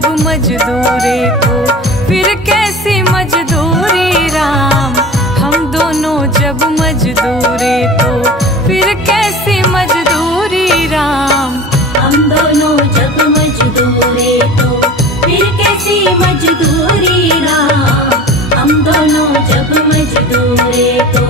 जब मजदूरी तो फिर कैसी मजदूरी राम। हम दोनों जब मजदूरी तो फिर कैसी मजदूरी राम। हम दोनों जब मजदूरी तो फिर कैसी मजदूरी राम। हम दोनों जब मजदूरी तो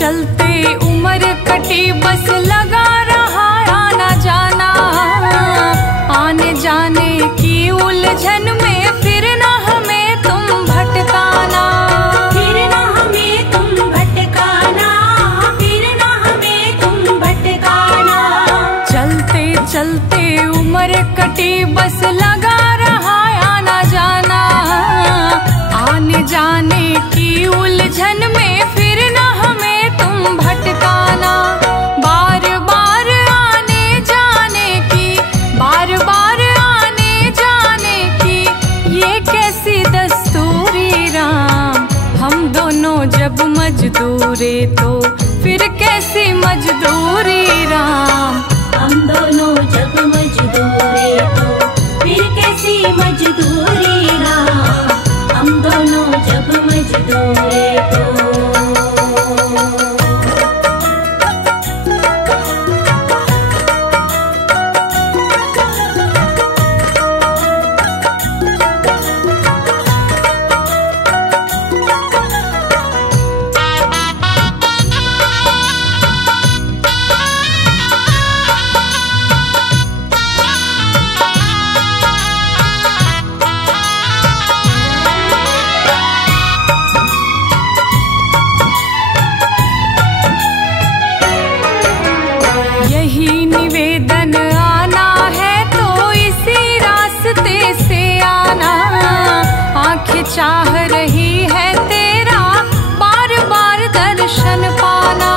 चलते उम्र कटी बस लगा रहा आना जाना। आने जाने की उलझन में फिर ना हमें तुम भटकाना। फिर ना हमें तुम भटकाना। फिर ना हमें तुम भटकाना। चलते चलते उम्र कटी बस लगा रहा आना जाना। आने जाने की उलझन में फिर ना हमें तुम भटकाना। बार बार आने जाने की, बार बार आने जाने की ये कैसी दस्तूरी राम। हम दोनों जब मजदूरी तो फिर कैसी मजदूरी राम। हम दोनों जब मजदूरी तो फिर कैसी मजदूरी राम। हम दोनों जब मजदूरी तो यही निवेदन आना है तो इसी रास्ते से आना। आंखें चाह रही है तेरा बार बार दर्शन पाना।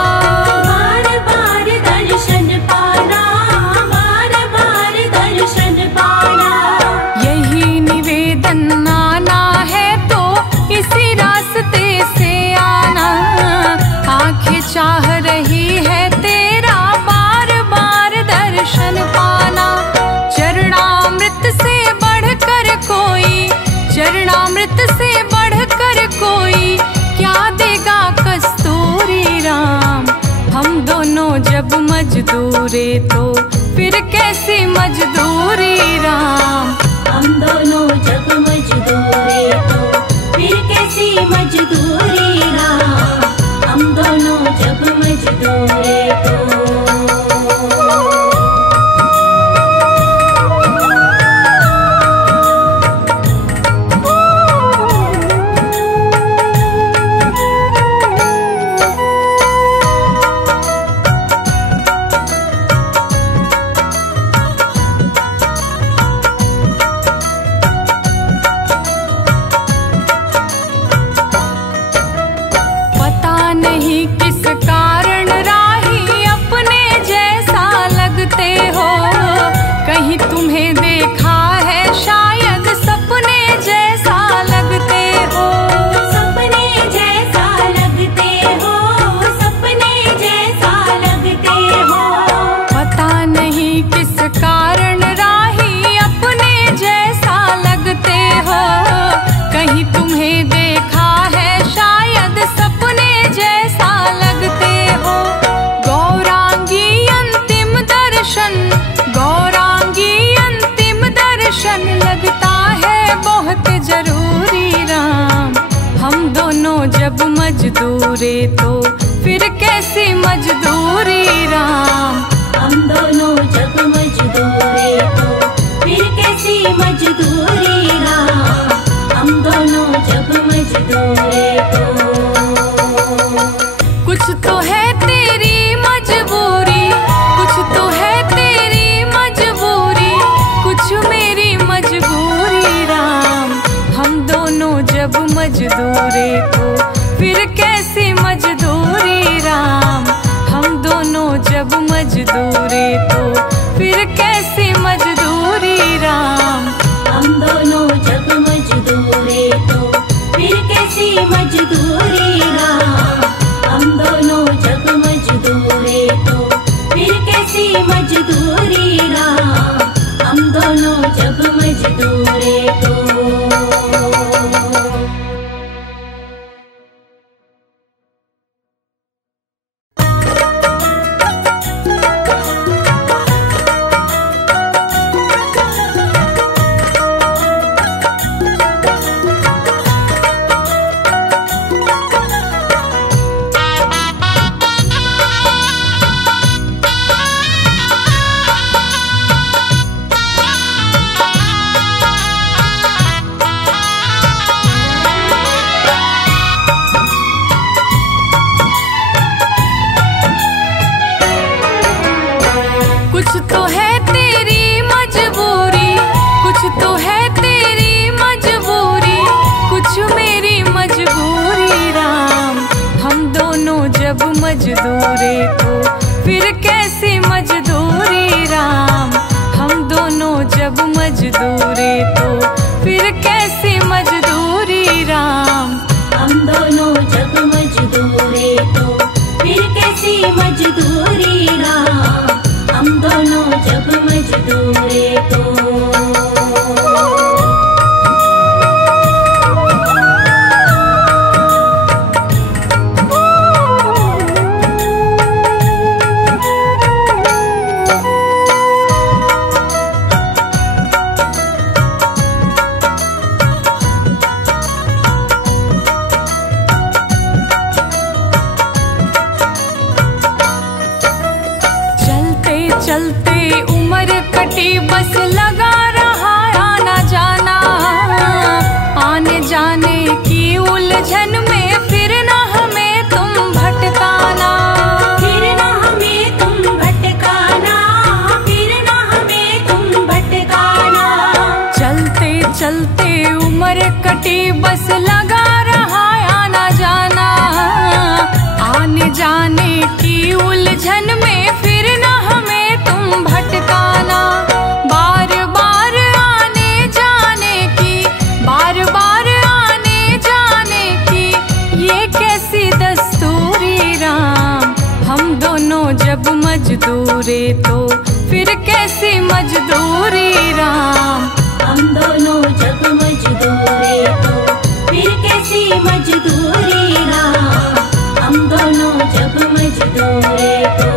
बार बार दर्शन पाना। बार बार दर्शन पाना। यही निवेदन आना है तो इसी रास्ते से आना। आंखें चाह रही है तेरा बार बार दर्शन पाना। चरणामृत से बढ़कर कोई, चरणामृत से बढ़कर कोई क्या देगा कस्तूरी राम। हम दोनों जब मजदूरी तो फिर कैसी मजदूरी राम। हम दोनों जब मजदूरी तो फिर कैसी मजदूरी राम। हम दोनों जब मजदूरी तो नहीं किस कारण राही अपने जैसा लगते हो। कहीं तुम्हें देखा है शायद सपने जैसा लगते हो। सपने जैसा लगते हो। सपने जैसा लगते हो। पता नहीं किस कारण राही अपने जैसा लगते हो। कहीं तुम्हें देखा है शायद सपने जैसा लगते हो। गौरांगी अंतिम दर्शन, गौरांगी अंतिम दर्शन लगता है बहुत जरूरी राम। हम दोनों जब मजदूरी तो फिर कैसी मजदूरी राम। हम दोनों जब मजदूरी तो फिर कैसी मजदूरी राम। हम दोनों जब मजदूरी तो कुछ तो है तेरी मजबूरी, कुछ तो है तेरी मजबूरी, कुछ मेरी मजबूरी राम। हम दोनों जब मजदूरी मजदूरी तो फिर कैसी मजदूरी राम। हम दोनों जब मजदूरी तो फिर कैसी मजदूरी राम। हम दोनों जब मजदूरी तो फिर कैसी मजदूरी राम। हम दोनों जब मजदूरी तो फिर कैसी मजदूरी राम। हम दोनों जब मजदूरी तो कुछ तो है तेरी मजबूरी, कुछ तो है तेरी मजबूरी, कुछ मेरी मजबूरी राम। हम दोनों जब मजदूरी तो फिर कैसी मजदूरी राम। हम दोनों जब मजदूरी तो फिर कैसी मजदूरी राम। हम दोनों जब मजदूरी तो फिर कैसी मजदूरी राम। हम दोनों जब मजदूरी तो चलते उम्र कटी बस लगा रहा आना जाना। आने जाने की उलझन में फिर न हमें तुम भटकाना। फिर न हमें तुम भटकाना। फिर न हमें तुम भटकाना। चलते चलते उम्र कटी बस लगा रहा आना जाना। आने जाने की उलझन में फिर न हमें तुम भटकाना। बार बार आने जाने की, बार बार आने जाने की ये कैसी दस्तूरी राम। हम दोनों जब मजदूरी तो फिर कैसी मजदूरी राम। हम दोनों जब मजदूरी तो फिर कैसी मजदूरी राम। हम दोनों जब मजदूरी तो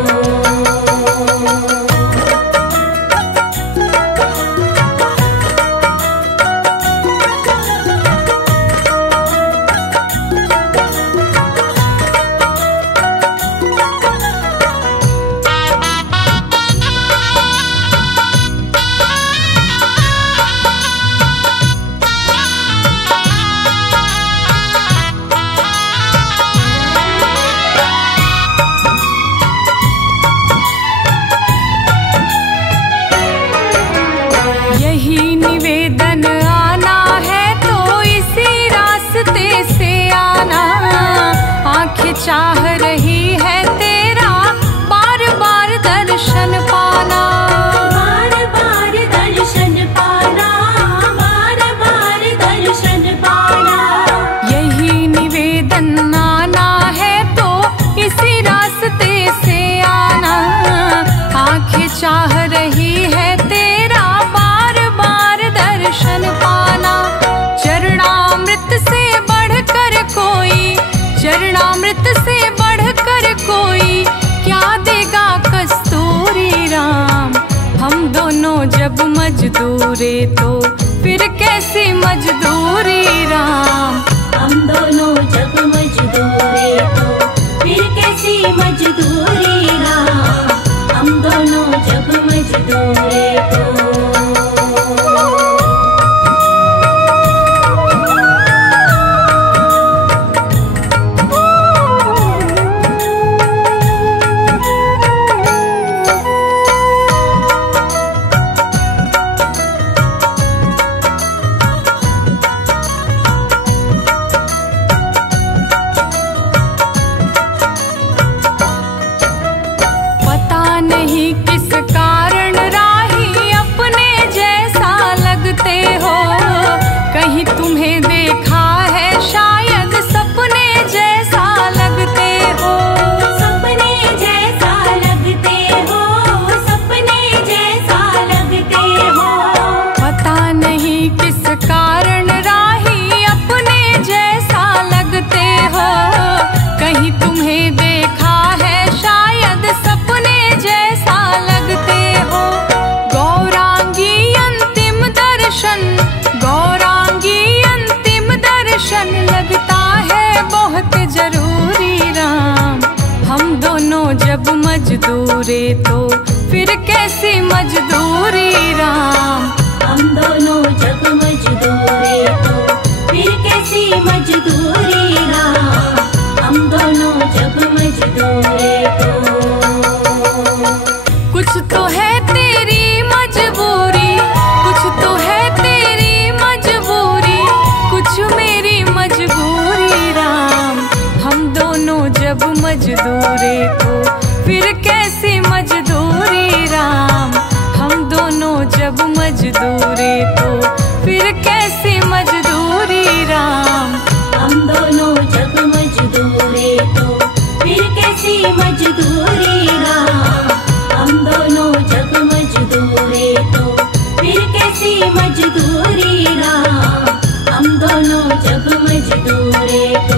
यही निवेदन आना है तो इसी रास्ते से आना। आंखें चाह रही है तेरा बार बार दर्शन पाना। बार बार दर्शन पाना। बार बार दर्शन पाना। यही निवेदन आना है तो इसी रास्ते से आना। आंखें चाह रही है तेरा बार बार दर्शन पाना। चरणामृत से बढ़कर कोई, चरणामृत से बढ़कर कोई क्या देगा कस्तूरी राम। हम दोनों जब मजदूरी तो फिर कैसी मजदूरी राम। हम दोनों जब मजदूरी तो फिर कैसी मजदूरी राम। हम दोनों जब मजदूरी तो मजदूरी तो फिर कैसी मजदूरी राम। हम दोनों जब मजदूरी तो फिर कैसी मजदूरी राम। हम दोनों जब मजदूरी तो कुछ तो है तेरी मजबूरी, कुछ तो है तेरी मजबूरी, कुछ मेरी मजबूरी राम। हम दोनों जब मजदूरी तो फिर कैसी मजदूरी राम। हम दोनों जब मजदूरी तो फिर कैसी मजदूरी राम। हम दोनों जब मजदूरी तो फिर कैसी मजदूरी राम। हम दोनों जब मजदूरी तो फिर कैसी मजदूरी राम। हम दोनों जब मजदूरी तो